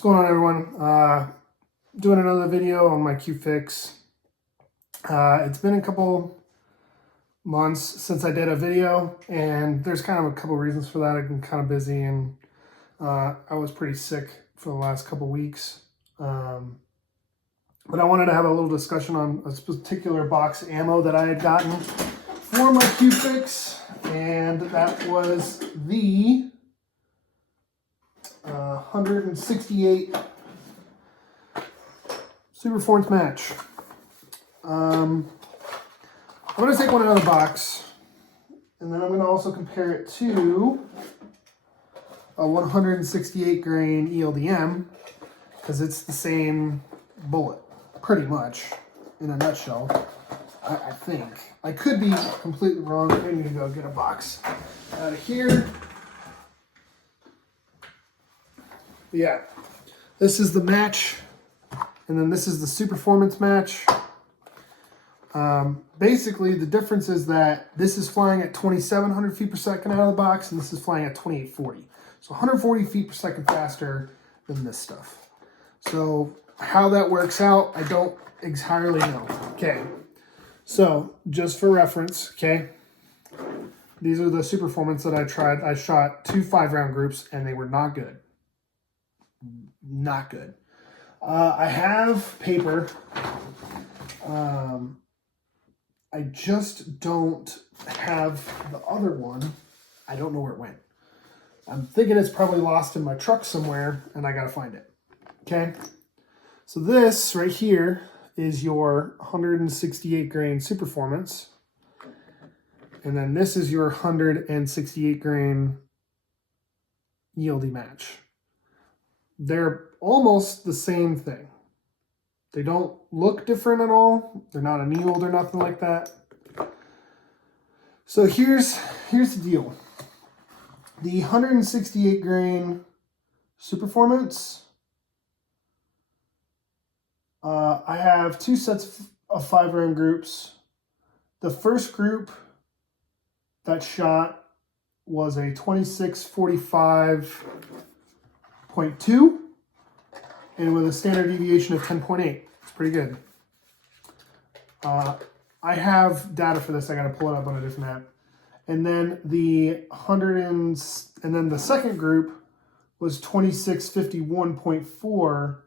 What's going on, everyone? Doing another video on my Q-Fix. It's been a couple months since I did a video, and there's kind of a couple reasons for that. I've been kind of busy, and I was pretty sick for the last couple weeks. But I wanted to have a little discussion on a particular box of ammo that I had gotten for my Q-Fix, and that was the 168 Superformance match. I'm going to take one out of the box, and then I'm going to also compare it to a 168 grain ELD-M, because it's the same bullet, pretty much, in a nutshell, I think. I could be completely wrong. I need to go get a box out of here. Yeah, this is the match, and then this is the Superformance match. Basically, the difference is that this is flying at 2,700 feet per second out of the box, and this is flying at 2,840. So 140 feet per second faster than this stuff. So how that works out, I don't entirely know. Okay, so just for reference, okay, these are the Superformance that I tried. I shot 2 5-round groups, and they were not good. Not good. I have paper. I just don't have the other one. I don't know where it went. I'm thinking it's probably lost in my truck somewhere, and I gotta find it. Okay? So this right here is your 168 grain Superformance. And then this is your 168 grain ELD match. They're almost the same thing. They don't look different at all. They're not annealed or nothing like that. So here's the deal. The 168 grain Superformance, I have 2 sets of 5-round groups. The first group that shot was a 2645.2 and with a standard deviation of 10.8. It's pretty good. I have data for this. I got to pull it up on a different app. And then the the second group was 2651.4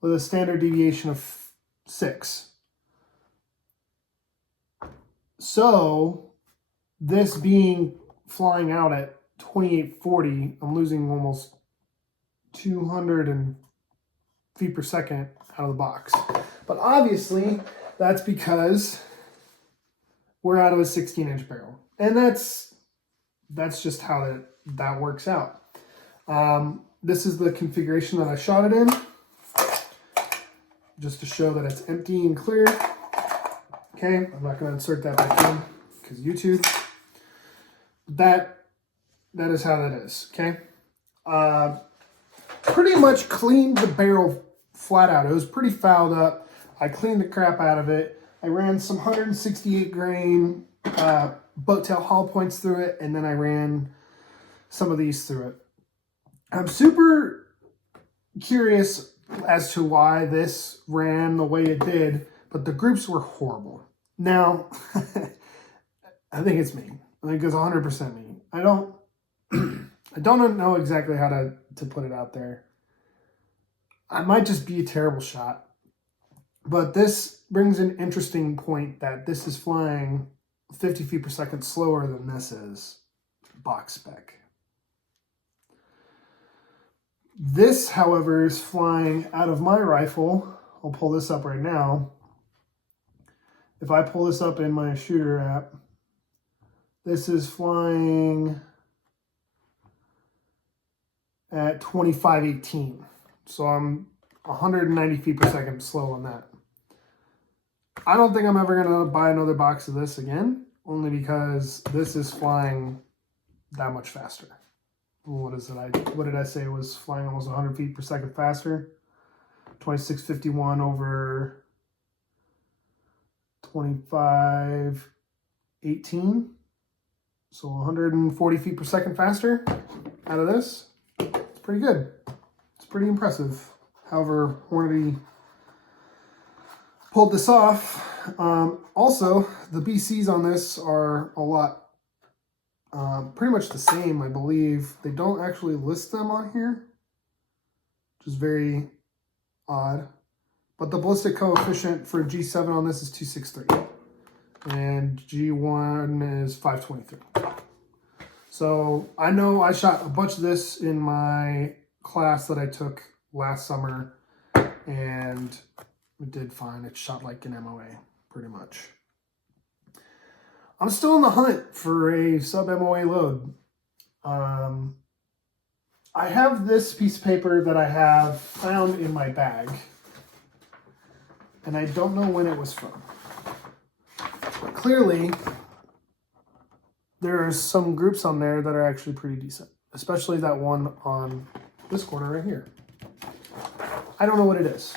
with a standard deviation of 6. So this being flying out at 2840, I'm losing almost 200 feet per second out of the box. But obviously, that's because we're out of a 16-inch barrel. And that's just how that works out. This is the configuration that I shot it in, just to show that it's empty and clear. Okay, I'm not going to insert that back in because YouTube. That is how that is, okay? Pretty much cleaned the barrel flat out. It was pretty fouled up. I cleaned the crap out of it. I ran some 168 grain boat tail hollow points through it, and then I ran some of these through it. I'm super curious as to why this ran the way it did, but the groups were horrible. Now, I think it's me. I think it's 100% me. I don't know exactly how to put it out there. I might just be a terrible shot. But this brings an interesting point that this is flying 50 feet per second slower than this is box spec. This, however, is flying out of my rifle. I'll pull this up right now. If I pull this up in my shooter app, this is flying at 2518. So I'm 190 feet per second slow on that. I don't think I'm ever going to buy another box of this again, only because this is flying that much faster. What is it? What did I say? It was flying almost 100 feet per second faster. 2651 over 2518. So 140 feet per second faster out of this. It's pretty good. It's pretty impressive. However, Hornady pulled this off. Also, the BCs on this are a lot, pretty much the same, I believe. They don't actually list them on here, which is very odd. But the ballistic coefficient for G7 on this is 263. And G1 is 523. So I know I shot a bunch of this in my class that I took last summer, and it did fine. It shot like an MOA, pretty much. I'm still in the hunt for a sub-MOA load. I have this piece of paper that I have found in my bag, and I don't know when it was from. But clearly, there are some groups on there that are actually pretty decent, especially that one on this corner right here. I don't know what it is.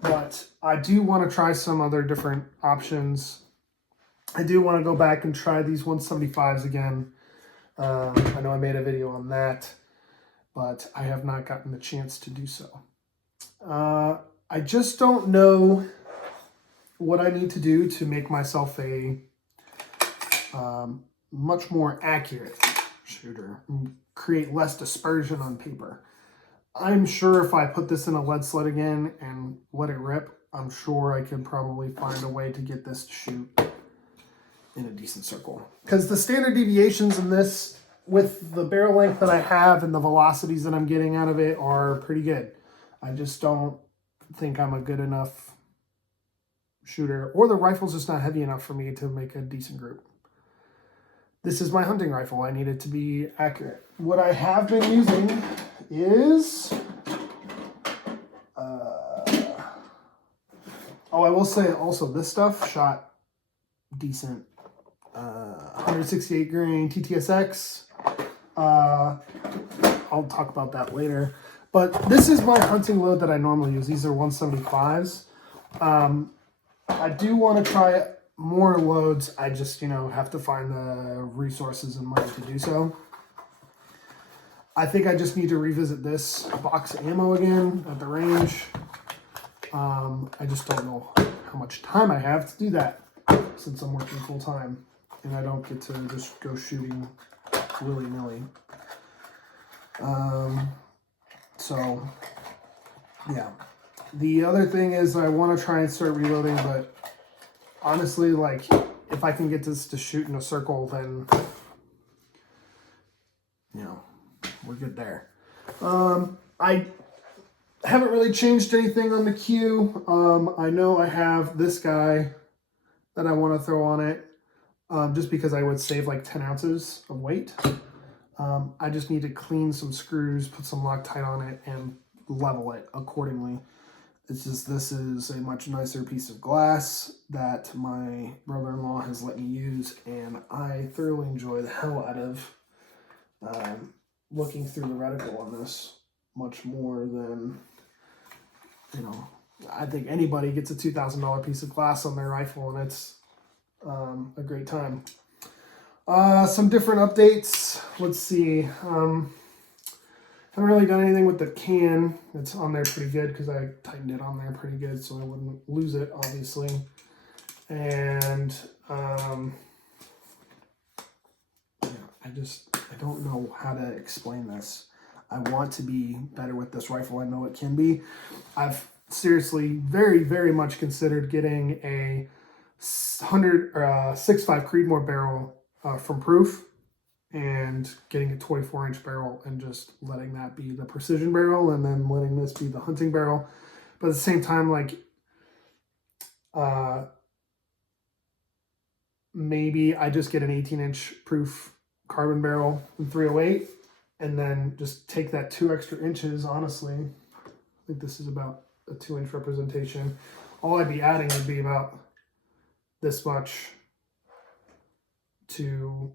But I do want to try some other different options. I do want to go back and try these 175s again. I know I made a video on that, but I have not gotten the chance to do so. I just don't know what I need to do to make myself a much more accurate shooter and create less dispersion on paper. I'm sure if I put this in a lead sled again and let it rip, I'm sure I could probably find a way to get this to shoot in a decent circle. Because the standard deviations in this, with the barrel length that I have and the velocities that I'm getting out of it, are pretty good. I just don't think I'm a good enough shooter, or the rifle's just not heavy enough for me to make a decent group. This is my hunting rifle. I need it to be accurate. What I have been using is, I will say also this stuff shot decent. 168 grain TTSX. I'll talk about that later. But this is my hunting load that I normally use. These are 175s. I do want to try more loads. I just, have to find the resources and money to do so. I think I just need to revisit this box of ammo again at the range. I just don't know how much time I have to do that since I'm working full time and I don't get to just go shooting willy-nilly. So, yeah. The other thing is I want to try and start reloading, but honestly, like, if I can get this to shoot in a circle, then, we're good there. I haven't really changed anything on the cue. I know I have this guy that I want to throw on it, just because I would save like 10 ounces of weight. I just need to clean some screws, put some Loctite on it, and level it accordingly. It's just, this is a much nicer piece of glass that my brother-in-law has let me use, and I thoroughly enjoy the hell out of looking through the reticle on this, much more than, I think anybody gets a $2,000 piece of glass on their rifle, and it's a great time. Some different updates. Let's see. Haven't really done anything with the can. It's on there pretty good because I tightened it on there pretty good so I wouldn't lose it, obviously. And I don't know how to explain this. I want to be better with this rifle. I know it can be. I've seriously very, very much considered getting a 6.5 Creedmoor barrel from Proof, and getting a 24-inch barrel and just letting that be the precision barrel, and then letting this be the hunting barrel. But at the same time, like, maybe I just get an 18-inch Proof carbon barrel in 308, and then just take that 2 extra inches. Honestly, I think this is about a 2-inch representation. All I'd be adding would be about this much to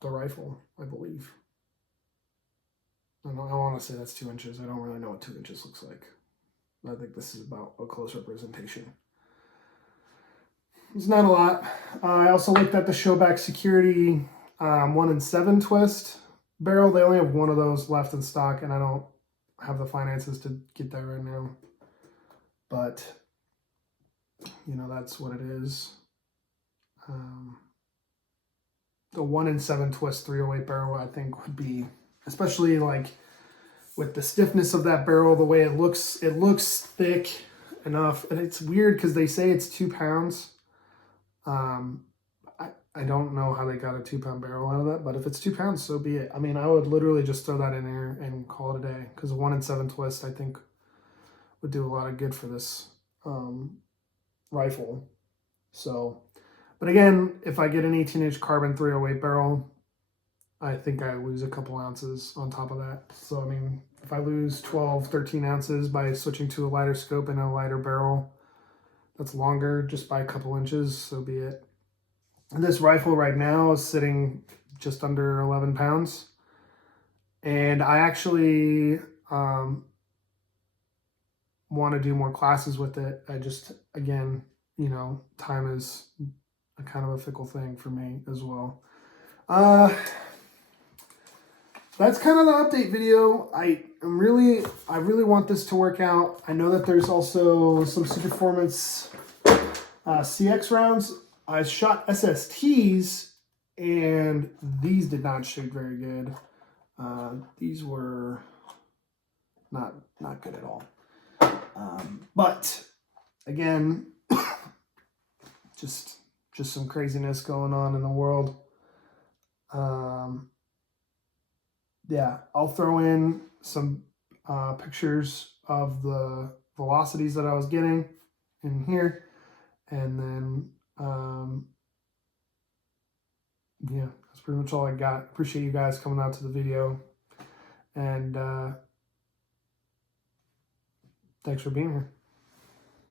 the rifle, I believe. I want to say that's 2 inches. I don't really know what 2 inches looks like. I think this is about a close representation. It's not a lot. I also looked at the Showback Security 1 in 7 twist. barrel. They only have one of those left in stock, and I don't have the finances to get that right now. But, you know, that's what it is. The 1 in 7 twist 308 barrel, I think, would be, especially like with the stiffness of that barrel, the way it looks thick enough. And it's weird because they say it's 2 pounds. I don't know how they got a 2-pound barrel out of that, but if it's 2 pounds, so be it. I mean, I would literally just throw that in there and call it a day, because a 1 in 7 twist, I think, would do a lot of good for this rifle. So, but again, if I get an 18-inch carbon 308 barrel, I think I lose a couple ounces on top of that. So, I mean, if I lose 12, 13 ounces by switching to a lighter scope and a lighter barrel that's longer just by a couple inches, so be it. And this rifle right now is sitting just under 11 pounds. And I actually want to do more classes with it. I just, again, you know, time is a kind of a fickle thing for me as well. That's kind of the update video. I really want this to work out. I know that there's also some Superformance CX rounds. I shot SSTs, and these did not shoot very good. These were not good at all. But again, just some craziness going on in the world. Yeah, I'll throw in some pictures of the velocities that I was getting in here, and then yeah, that's pretty much all I got. Appreciate you guys coming out to the video, and thanks for being here.